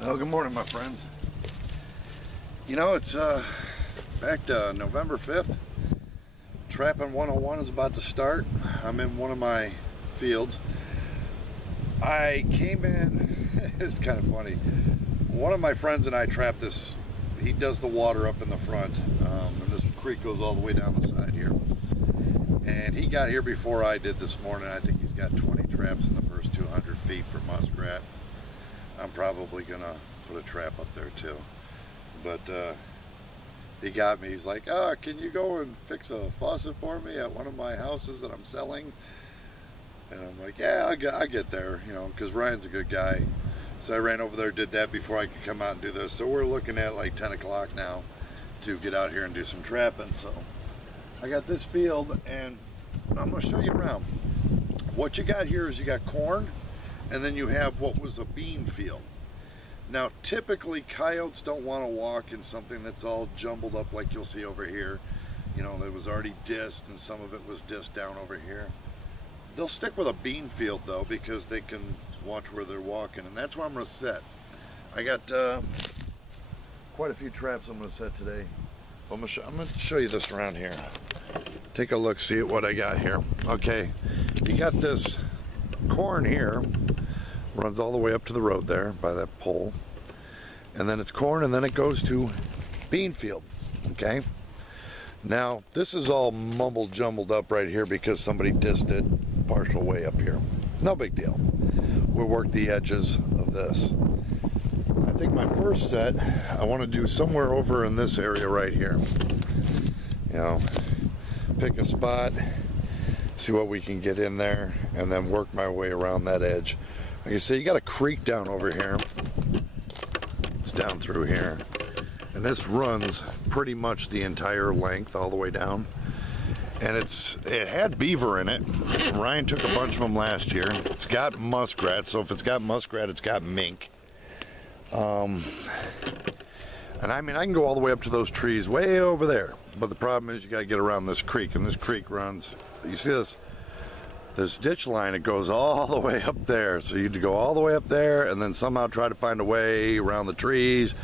Well, good morning, my friends. You know, it's back to November 5th. Trapping 101 is about to start. I'm in one of my fields. I came in, it's kind of funny. One of my friends and I trapped this. He does the water up in the front, and this creek goes all the way down the side here. And he got here before I did this morning. I think he's got 20 traps in the first 200 feet for muskrat. I'm probably gonna put a trap up there too. But he got me. He's like, "Ah, can you go and fix a faucet for me at one of my houses that I'm selling?" And I'm like, "Yeah, I'll get there," you know, because Ryan's a good guy. So I ran over there, did that before I could come out and do this. So we're looking at like 10 o'clock now to get out here and do some trapping. So I got this field, and I'm gonna show you around. What you got here is you got corn, and then you have what was a bean field. Now typically coyotes don't want to walk in something that's all jumbled up like you'll see over here. You know, that was already disced, and some of it was disced down over here. They'll stick with a bean field though, because they can watch where they're walking, and that's where I'm going to set. I got quite a few traps I'm going to set today. I'm going to show you this around here. Take a look, see what I got here. Okay, you got this corn here, runs all the way up to the road there by that pole, and then it's corn, and then it goes to bean field. Okay, now this is all mumbled jumbled up right here because somebody disced it partial way up here. No big deal. We'll work the edges of this. I think my first set I want to do somewhere over in this area right here. You know, pick a spot, see what we can get in there, and then work my way around that edge. Like I say, you got a creek down over here. It's down through here, and this runs pretty much the entire length all the way down. And it had beaver in it. Ryan took a bunch of them last year. It's got muskrat, so if it's got muskrat, it's got mink. And I mean, I can go all the way up to those trees way over there. But the problem is you got to get around this creek, and this creek runs, you see this ditch line, it goes all the way up there. So you have to go all the way up there and then somehow try to find a way around the trees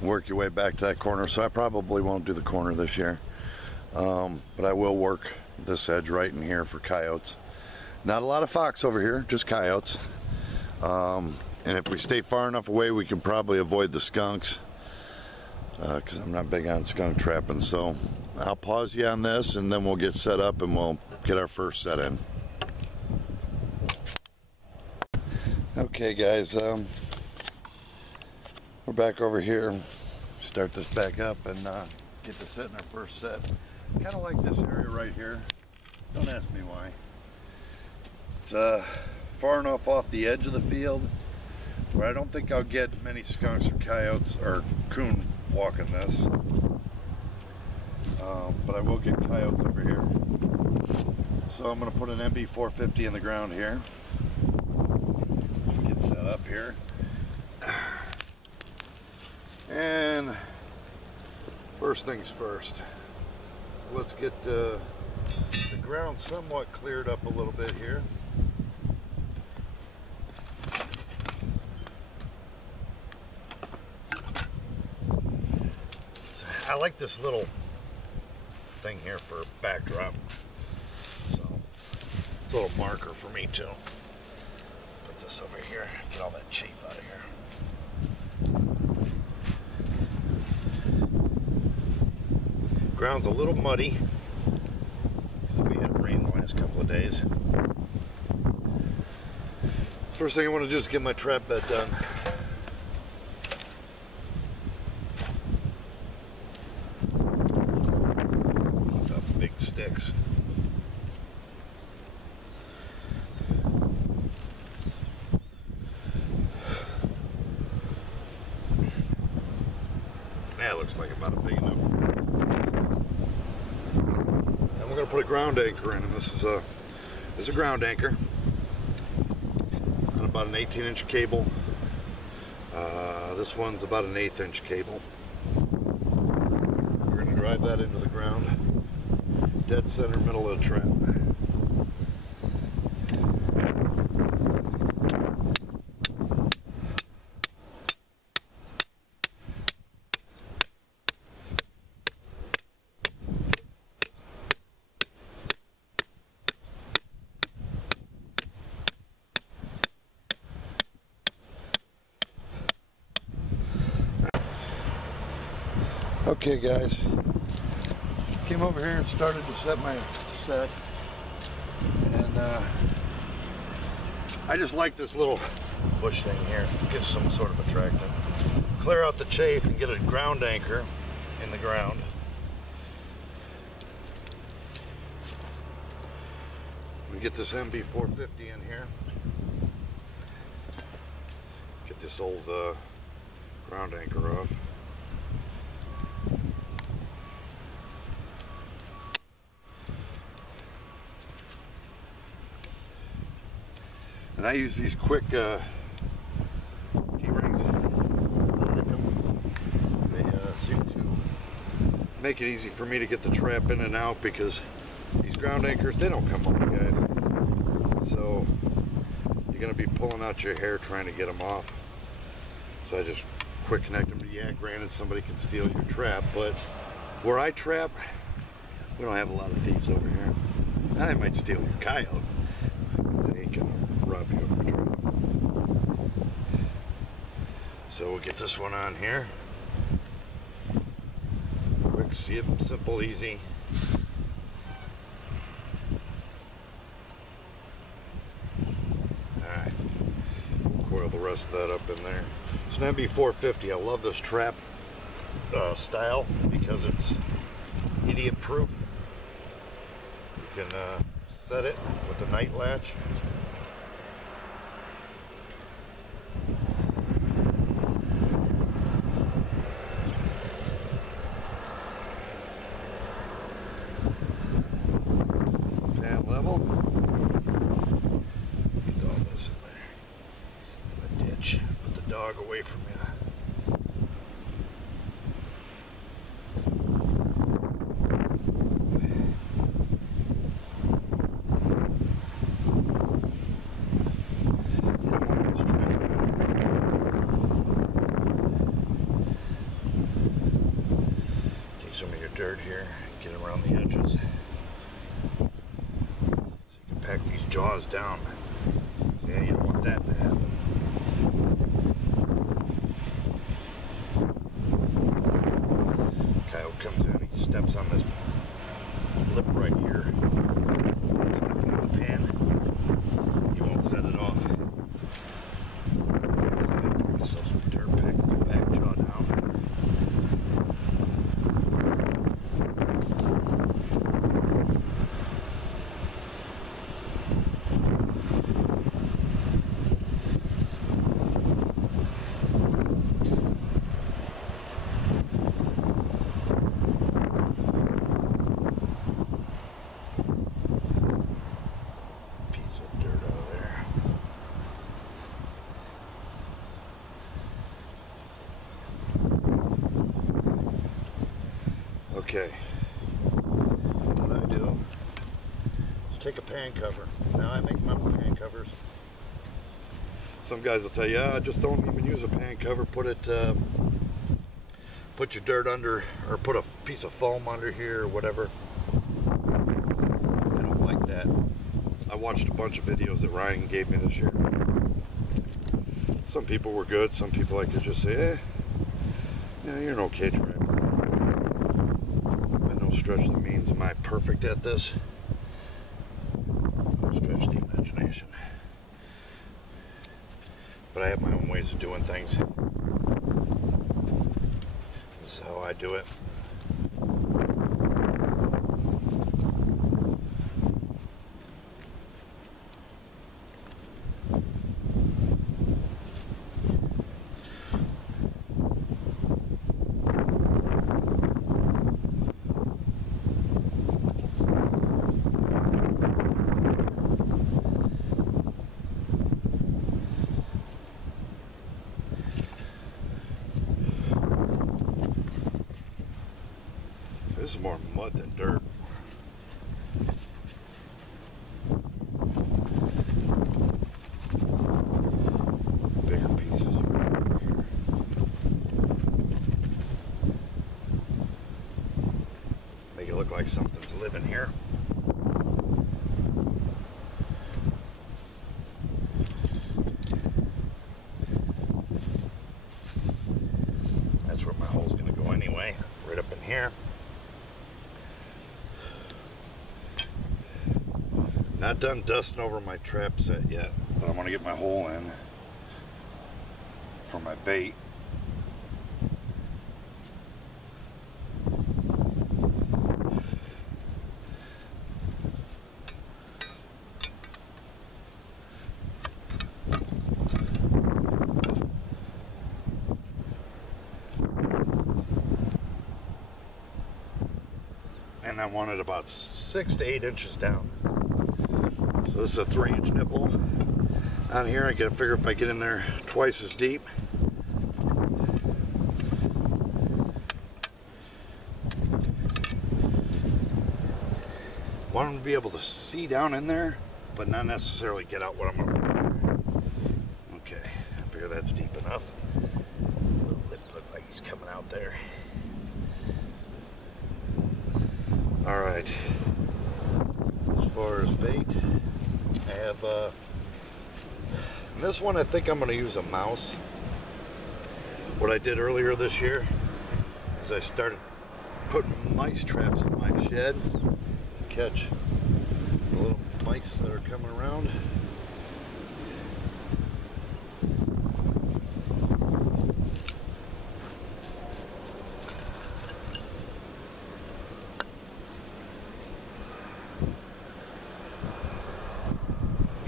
and work your way back to that corner. So I probably won't do the corner this year. But I will work this edge right in here for coyotes. Not a lot of fox over here, just coyotes. And if we stay far enough away, we can probably avoid the skunks, because I'm not big on skunk trapping. So I'll pause you on this, and then we'll get set up and we'll get our first set in. Okay guys, we're back over here. Start this back up and get to set in our first set. Kind of like this area right here. Don't ask me why. It's far enough off the edge of the field where I don't think I'll get many skunks or coyotes or coon walking this. But I will get coyotes over here. So I'm going to put an MB 450 in the ground here. Get set up here. And first things first. Let's get the ground somewhat cleared up a little bit here. I like this little thing here for backdrop. So it's a little marker for me too. Put this over here, get all that chaff out of here. Ground's a little muddy because we had rain the last couple of days. First thing I want to do is get my trap bed done. Got big sticks. That looks like about a big enough. We're going to put a ground anchor in, and this is a ground anchor on about an 18-inch cable. This one's about an 1/8-inch cable. We're going to drive that into the ground, dead center middle of the trap. Okay guys, came over here and started to set my set, and I just like this little bush thing here. It gives some sort of attraction. Clear out the chafe and get a ground anchor in the ground. We get this MB450 in here. Get this old ground anchor off. And I use these quick T-rings. They seem to make it easy for me to get the trap in and out, because these ground anchors, they don't come off, guys. So you're going to be pulling out your hair trying to get them off. So I just quick connect them. Yeah, granted, somebody can steal your trap, but where I trap, we don't have a lot of thieves over here. Now they might steal your coyote. They ain't gonna rob you of your trap. So we'll get this one on here. Quick, simple, easy. Alright. Coil the rest of that up in there. It's an MB450. I love this trap style because it's idiot proof. You can set it with a night latch. Pan level. Get all this in there. In the ditch. Put the dog away from you. Some of your dirt here, get around the edges, so you can pack these jaws down. Yeah, you don't want that to happen. Coyote comes in, he steps on this lip right here, stepping on the pan, you won't set it off. So give yourself some dirt, pack the back jaw down. Okay, what I do is take a pan cover. Now I make my own pan covers. Some guys will tell you, just don't even use a pan cover. Put your dirt under, or put a piece of foam under here or whatever. I don't like that. I watched a bunch of videos that Ryan gave me this year. Some people were good. Some people I could just say, yeah, you're an okay trapper. Stretch the means. Am I perfect at this? Stretch the imagination. But I have my own ways of doing things. This is how I do it. This is more mud than dirt. Bigger pieces over here. Make it look like something's living here. That's where my hole's going to go anyway, right up here. Not done dusting over my trap set yet, but I want to get my hole in for my bait. And I want it about 6 to 8 inches down. So this is a 3-inch nipple. On here I gotta figure if I get in there twice as deep. Want them to be able to see down in there, but not necessarily get out what I'm gonna do. Okay, I figure that's deep enough. Little lip look like he's coming out there. Alright, as far as bait, I have this one I think I'm going to use a mouse. What I did earlier this year is I started putting mice traps in my shed to catch the little mice that are coming around.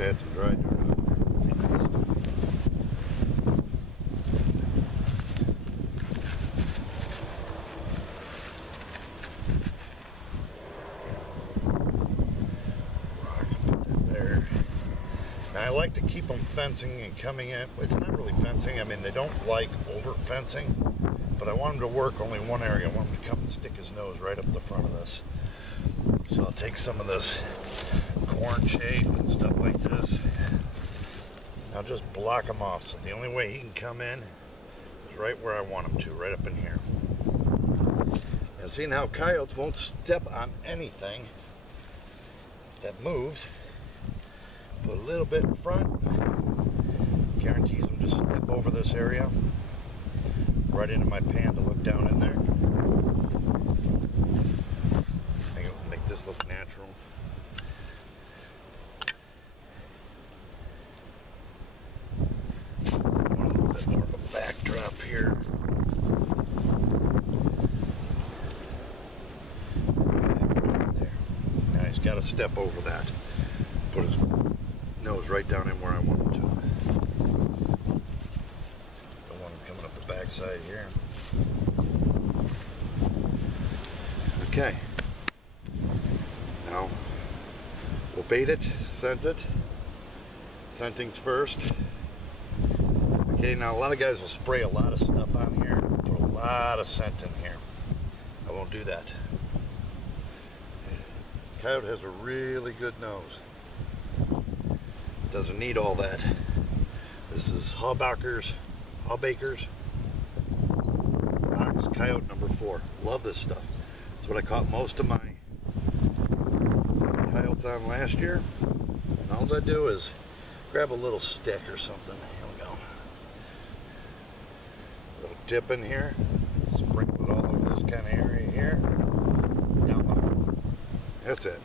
I had some dry dirt on there. There. Now I like to keep them fencing and coming in. It's not really fencing. I mean, they don't like over fencing, but I want them to work only one area. I want him to come and stick his nose right up the front of this. So I'll take some of this corn shade and stuff like this. I'll just block him off, so the only way he can come in is right where I want him to, right up in here. And seeing how coyotes won't step on anything that moves, put a little bit in front, guarantees them to step over this area, right into my pan to look down in there. Make this look natural. Backdrop here. There. Now he's got to step over that. Put his nose right down in where I want him to. Don't want him coming up the backside here. Okay. Now we'll bait it, scent it. Scenting's first. Okay, now a lot of guys will spray a lot of stuff on here, put a lot of scent in here. I won't do that. Coyote has a really good nose. Doesn't need all that. This is Hawbaker's Ox Coyote number 4. Love this stuff. That's what I caught most of my coyotes on last year. And all I do is grab a little stick or something. Here we go. Little dip in here, sprinkle it all over this kind of area here, down low. That's it.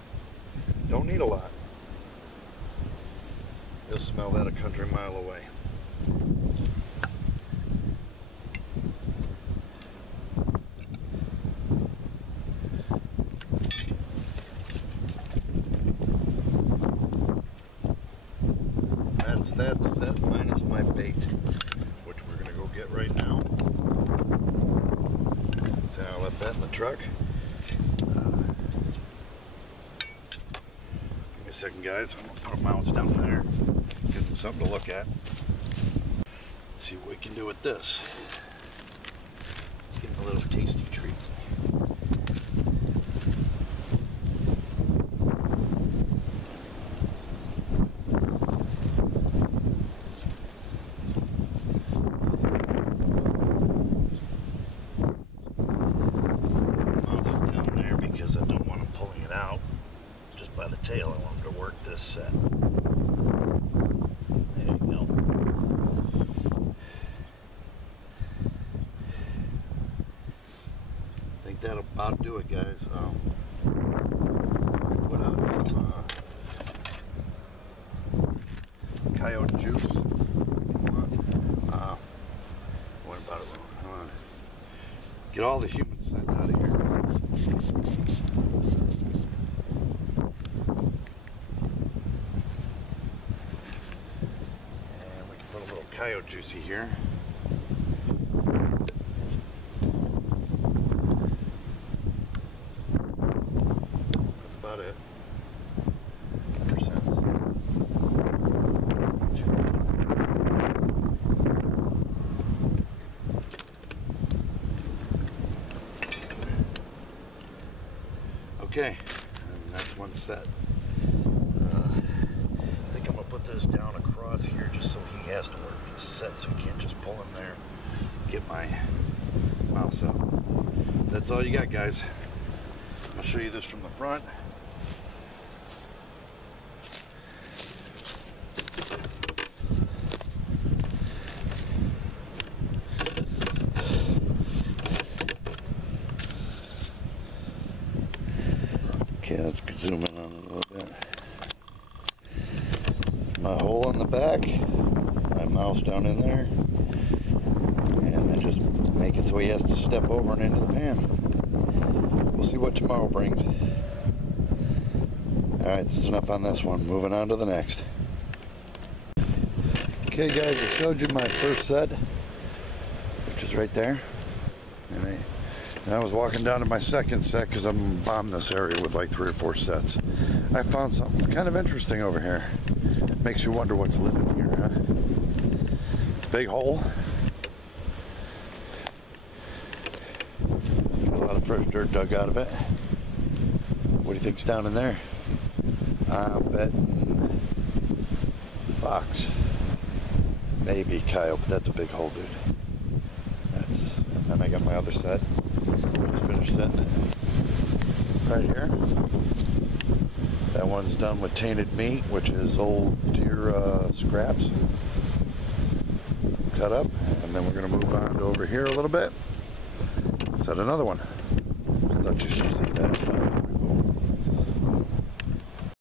Don't need a lot. You'll smell that a country mile away. That's that minus my bait, which we're going to go get right now. So I left that in the truck. Give me a second, guys. I'm going to put a mouse down there. Give them something to look at. Let's see what we can do with this. Getting a little tasty treat. Tail. I want him to work this set. There you go. I think that'll about do it, guys. Put out some coyote juice. What about it? Get all the human scent out of here. And we can put a little coyote juicy here. That's about it. Okay, and that's one set. I think I'm gonna put this down across here just so he has to work this set, so he can't just pull in there, get my mouse out. That's all you got, guys. I'll show you this from the front. Okay, let's zoom in on it a little bit. My hole in the back, my mouse down in there, and I just make it so he has to step over and into the pan. We'll see what tomorrow brings. Alright, that's enough on this one. Moving on to the next. Okay guys, I showed you my first set, which is right there. And I was walking down to my second set because I'm bombed this area with like 3 or 4 sets. I found something kind of interesting over here. Makes you wonder what's living here, huh? It's a big hole. A lot of fresh dirt dug out of it. What do you think's down in there? I'm betting fox. Maybe coyote, but that's a big hole, dude. And then I got my other set. Just finished setting it right here. That one's done with tainted meat, which is old deer scraps cut up, and then we're going to move on to over here a little bit. Set another one. Just thought you should see that.